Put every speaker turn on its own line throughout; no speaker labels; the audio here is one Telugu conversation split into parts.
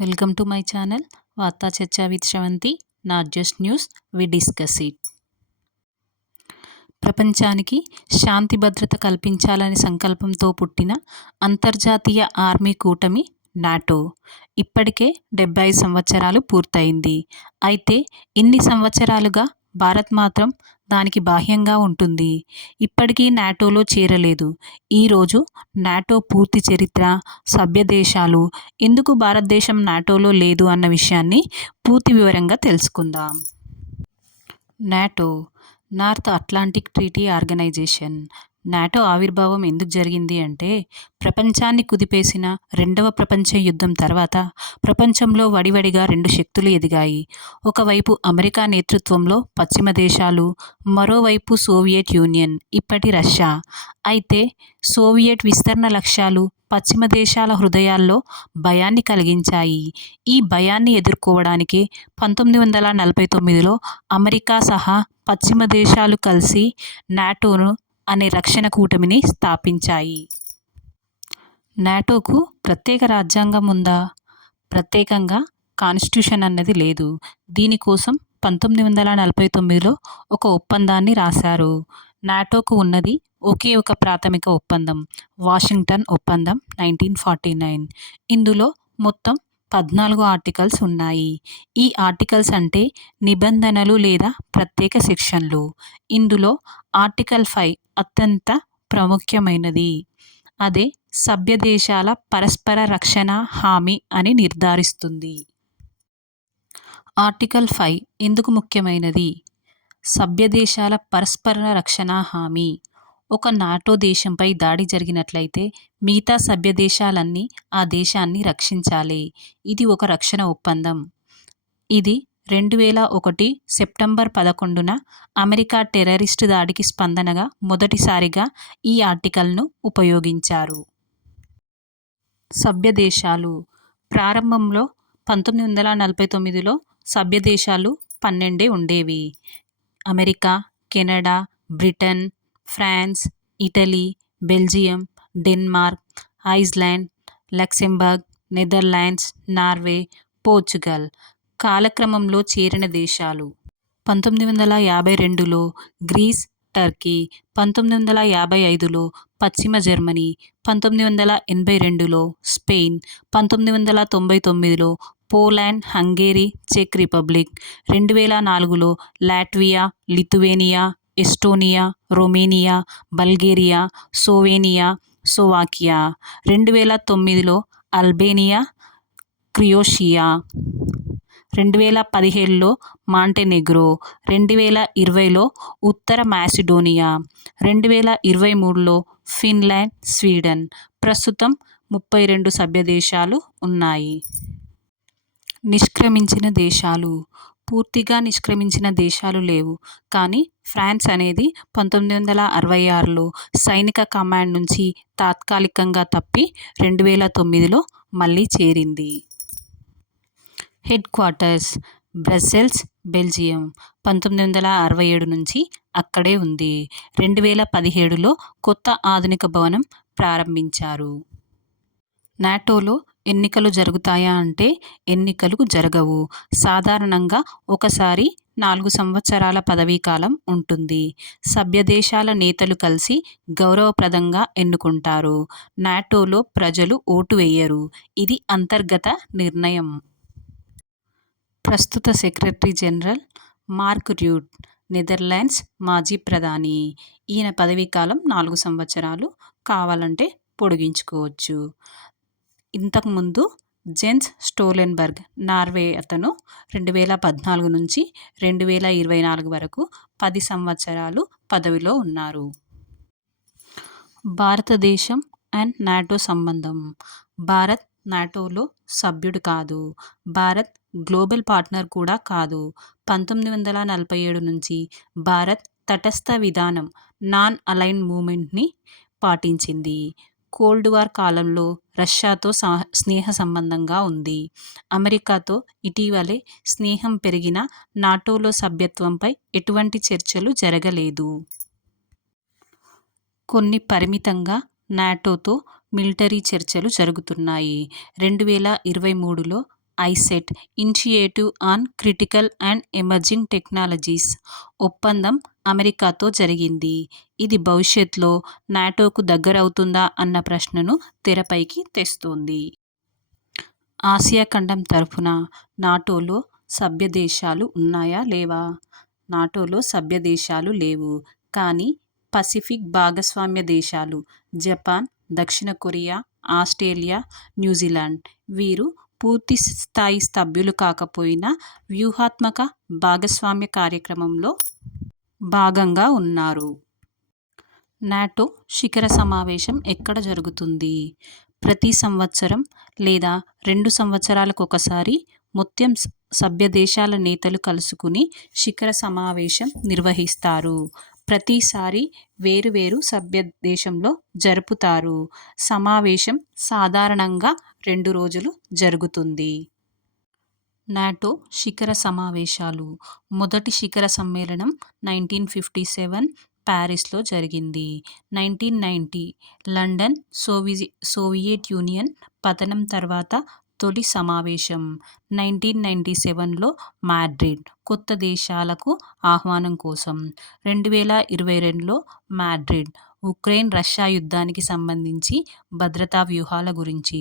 వెల్కమ్ టు మై ఛానల్ వార్తా చర్చా with Sravanthi not just news we discuss it. ప్రపంచానికి శాంతి భద్రత కల్పించాలనే సంకల్పంతో పుట్టిన అంతర్జాతీయ ఆర్మీ కూటమి నాటో. ఇప్పటికే డెబ్బై సంవత్సరాలు పూర్తయింది. అయితే ఇన్ని సంవత్సరాలుగా భారత్ మాత్రం దానికి బాహ్యంగా ఉంటుంది. ఇప్పటికీ నాటోలో చేరలేదు. ఈరోజు నాటో పూర్తి చరిత్ర సభ్య దేశాలు ఎందుకు భారతదేశం నాటోలో లేదు అన్న విషయాన్ని పూర్తి వివరంగా తెలుసుకుందాం. NATO North Atlantic Treaty Organization NATO ఆవిర్భావం ఎందుకు జరిగింది అంటే ప్రపంచాన్ని కుదిపేసిన రెండవ ప్రపంచ యుద్ధం తర్వాత ప్రపంచంలో వడివడిగా రెండు శక్తులు ఎదిగాయి. ఒకవైపు అమెరికా నేతృత్వంలో పశ్చిమ దేశాలు మరోవైపు సోవియట్ యూనియన్ ఇప్పటి రష్యా. అయితే సోవియట్ విస్తరణ లక్ష్యాలు పశ్చిమ దేశాల హృదయాల్లో భయాన్ని కలిగించాయి. ఈ భయాన్ని ఎదుర్కోవడానికి పంతొమ్మిది వందల నలభై తొమ్మిదిలో అమెరికా సహా పశ్చిమ దేశాలు కలిసి నాటోను అనే రక్షణ కూటమిని స్థాపించాయి. నాటోకు ప్రత్యేక రాజ్యాంగం ఉందా? ప్రత్యేకంగా కాన్స్టిట్యూషన్ అన్నది లేదు. దీనికోసం పంతొమ్మిది వందల నలభై తొమ్మిదిలో ఒక ఒప్పందాన్ని రాశారు. నాటోకు ఉన్నది ఒకే ఒక ప్రాథమిక ఒప్పందం వాషింగ్టన్ ఒప్పందం నైన్టీన్ ఫార్టీ నైన్. ఇందులో మొత్తం పద్నాలుగు ఆర్టికల్స్ ఉన్నాయి. ఈ ఆర్టికల్స్ అంటే నిబంధనలు లేదా ప్రత్యేక సెక్షన్లు ఇందులో ఆర్టికల్ ఫైవ్ అత్యంత ప్రాముఖ్యమైనది. అదే సభ్య దేశాల పరస్పర రక్షణ హామీ అని నిర్ధారిస్తుంది. ఆర్టికల్ ఫైవ్ ఎందుకు ముఖ్యమైనది? సభ్య దేశాల పరస్పర రక్షణ హామీ. ఒక నాటో దేశంపై దాడి జరిగినట్లయితే మిగతా సభ్య దేశాలన్నీ ఆ దేశాన్ని రక్షించాలి. ఇది ఒక రక్షణ ఒప్పందం. ఇది రెండు వేల ఒకటి సెప్టెంబర్ పదకొండున అమెరికా టెర్రరిస్ట్ దాడికి స్పందనగా మొదటిసారిగా ఈ ఆర్టికల్ను ఉపయోగించారు. సభ్య దేశాలు. ప్రారంభంలో పంతొమ్మిది వందల నలభై తొమ్మిదిలో సభ్య దేశాలు పన్నెండే ఉండేవి. America Canada Britain France Italy Belgium Denmark Iceland Luxembourg Netherlands Norway Portugal కాలక్రమంలో చేరిన దేశాలు. పంతొమ్మిది వందల యాభై రెండులో గ్రీస్ టర్కీ పంతొమ్మిది వందల యాభై ఐదులో పశ్చిమ జర్మనీ పంతొమ్మిది వందల ఎనభై రెండులో స్పెయిన్ పంతొమ్మిది వందల తొంభై తొమ్మిదిలో పోలాండ్ హంగేరీ చెక్ రిపబ్లిక్ రెండు వేల నాలుగులో Latvia Lithuania Estonia Romania Bulgaria Slovenia Slovakia రెండు వేల తొమ్మిదిలో అల్బేనియా క్రియోషియా. రెండు వేల పదిహేడులో మాంటెనెగ్రో. రెండు వేల ఇరవైలో ఉత్తర మ్యాసిడోనియా రెండు వేల ఇరవై మూడులో ఫిన్లాండ్ స్వీడన్. ప్రస్తుతం ముప్పై రెండు సభ్య దేశాలు ఉన్నాయి. నిష్క్రమించిన దేశాలు. పూర్తిగా నిష్క్రమించిన దేశాలు లేవు. కానీ ఫ్రాన్స్ అనేది పంతొమ్మిది వందల అరవై ఆరులో సైనిక కమాండ్ నుంచి తాత్కాలికంగా తప్పి రెండు వేల తొమ్మిదిలో మళ్ళీ చేరింది. హెడ్ క్వార్టర్స్ బ్రస్సెల్స్ బెల్జియం పంతొమ్మిది వందల అరవై ఏడు నుంచి అక్కడే ఉంది. రెండు వేల పదిహేడులో కొత్త ఆధునిక భవనం ప్రారంభించారు. నాటోలో ఎన్నికలు జరుగుతాయా అంటే ఎన్నికలు జరగవు. సాధారణంగా ఒకసారి నాలుగు సంవత్సరాల పదవీకాలం ఉంటుంది. సభ్య దేశాల నేతలు కలిసి గౌరవప్రదంగా ఎన్నుకుంటారు. నాటోలో ప్రజలు ఓటు వేయరు. ఇది అంతర్గత నిర్ణయం. ప్రస్తుత secretary general Mark Rutte Netherlands మాజీ ప్రధాని. ఈయన పదవీకాలం నాలుగు సంవత్సరాలు కావాలంటే పొడిగించుకోవచ్చు. ఇంతకుముందు జెన్స్ స్టోలెన్బర్గ్ నార్వే అతను రెండు వేల పద్నాలుగు నుంచి రెండు వేల ఇరవై నాలుగు వరకు పది సంవత్సరాలు పదవిలో ఉన్నారు. భారతదేశం అండ్ నాటో సంబంధం. భారత్ నాటోలో సభ్యుడు కాదు. భారత్ గ్లోబల్ పార్ట్నర్ కూడా కాదు. పంతొమ్మిది వందల నలభై ఏడు నుంచి భారత్ తటస్థ విధానం నాన్ అలైన్ మూమెంట్ని పాటించింది. కోల్డ్ వార్ కాలంలో రష్యాతో స్నేహ సంబంధంగా ఉంది. అమెరికాతో ఇటీవలే స్నేహం పెరిగిన నాటోలో సభ్యత్వంపై ఎటువంటి చర్చలు జరగలేదు. కొన్ని పరిమితంగా నాటోతో మిలిటరీ చర్చలు జరుగుతున్నాయి. రెండు వేల ఇరవై మూడులో iCET Initiative on Critical and Emerging Technologies ఒప్పందం అమెరికాతో జరిగింది. ఇది భవిష్యత్తులో నాటోకు దగ్గరవుతుందా అన్న ప్రశ్నను తెరపైకి తెస్తోంది. ఆసియా ఖండం తరఫున నాటోలో సభ్య దేశాలు ఉన్నాయా లేవా? నాటోలో సభ్య దేశాలు లేవు. కానీ పసిఫిక్ భాగస్వామ్య దేశాలు జపాన్ దక్షిణ కొరియా ఆస్ట్రేలియా న్యూజిలాండ్ వీరు పూర్తి స్థాయి సభ్యులు కాకపోయినా వ్యూహాత్మక భాగస్వామ్య కార్యక్రమంలో భాగంగా ఉన్నారు. నాటో శిఖర సమావేశం ఎక్కడ జరుగుతుంది? ప్రతి సంవత్సరం లేదా రెండు సంవత్సరాలకు ఒకసారి మొత్తం సభ్య దేశాల నేతలు కలుసుకుని శిఖర సమావేశం నిర్వహిస్తారు. ప్రతిసారి వేరువేరు సభ్య దేశంలో జరుపుతారు. సమావేశం సాధారణంగా రెండు రోజులు జరుగుతుంది. నాటో శిఖర సమావేశాలు. మొదటి శిఖర సమ్మేళనం నైన్టీన్ ఫిఫ్టీ సెవెన్ ప్యారిస్లో జరిగింది. నైన్టీన్ నైంటీ లండన్ సోవి సోవియట్ యూనియన్ పతనం తర్వాత తొలి సమావేశం నైన్టీన్ నైంటీ సెవెన్లో మాడ్రిడ్ కొత్త దేశాలకు ఆహ్వానం కోసం. రెండు వేల ఇరవై రెండులో మాడ్రిడ్ ఉక్రెయిన్ రష్యా యుద్ధానికి సంబంధించి భద్రతా వ్యూహాల గురించి.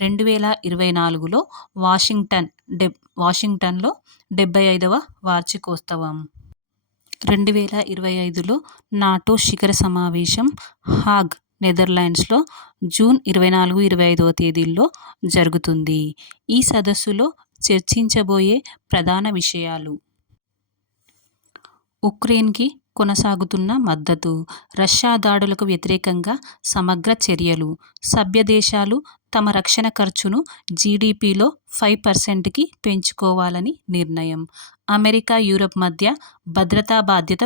రెండు వేల ఇరవై నాలుగులో వాషింగ్టన్ డెబ్ వాషింగ్టన్లో డెబ్బై ఐదవ వార్షికోత్సవం. రెండు వేల ఇరవై ఐదులో నాటో శిఖర సమావేశం హాగ్ నెదర్లాండ్స్లో జూన్ ఇరవై నాలుగు ఇరవై ఐదవ తేదీల్లో జరుగుతుంది. ఈ సదస్సులో చర్చించబోయే ప్రధాన విషయాలు. ఉక్రెయిన్కి కొనసాగుతున్న మద్దతు రష్యా దాడులకు వ్యతిరేకంగా సమగ్ర చర్యలు సభ్య దేశాలు తమ రక్షణ ఖర్చును జీడిపిలో ఫైవ్ పర్సెంట్కి పెంచుకోవాలని నిర్ణయం. అమెరికా యూరప్ మధ్య భద్రతా బాధ్యత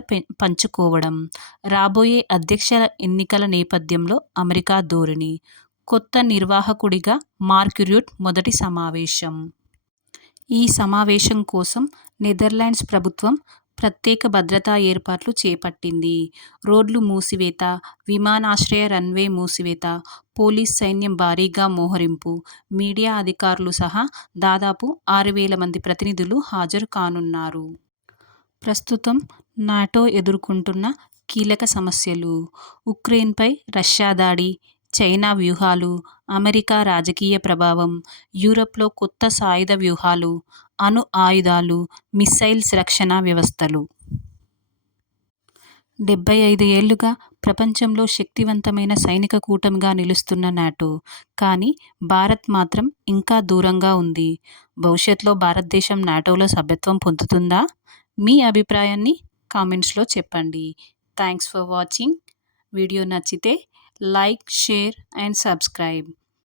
పంచుకోవడం. రాబోయే అధ్యక్ష ఎన్నికల నేపథ్యంలో అమెరికా ధోరణి. కొత్త నిర్వాహకుడిగా మార్క్ మొదటి సమావేశం. ఈ సమావేశం కోసం నెదర్లాండ్స్ ప్రభుత్వం ప్రత్యేక భద్రతా ఏర్పాట్లు చేపట్టింది. రోడ్లు మూసివేత విమానాశ్రయ రన్వే మూసివేత పోలీస్ సైన్యం భారీగా మోహరింపు మీడియా అధికారులు సహా దాదాపు ఆరు వేల మంది ప్రతినిధులు హాజరు కానున్నారు. ప్రస్తుతం నాటో ఎదుర్కొంటున్న కీలక సమస్యలు. ఉక్రెయిన్పై రష్యా దాడి చైనా వ్యూహాలు అమెరికా రాజకీయ ప్రభావం యూరప్లో కొత్త సాయుధ వ్యూహాలు అణు ఆయుధాలు మిస్సైల్స్ రక్షణ వ్యవస్థలు. డెబ్బై ఐదు ఏళ్ళుగా ప్రపంచంలో శక్తివంతమైన సైనిక కూటమిగా నిలుస్తున్న నాటో. కానీ భారత్ మాత్రం ఇంకా దూరంగా ఉంది. భవిష్యత్తులో భారతదేశం నాటోలో సభ్యత్వం పొందుతుందా? మీ అభిప్రాయాన్ని కామెంట్స్లో చెప్పండి. Thanks for watching. వీడియో నచ్చితే లైక్ షేర్ అండ్ సబ్స్క్రైబ్.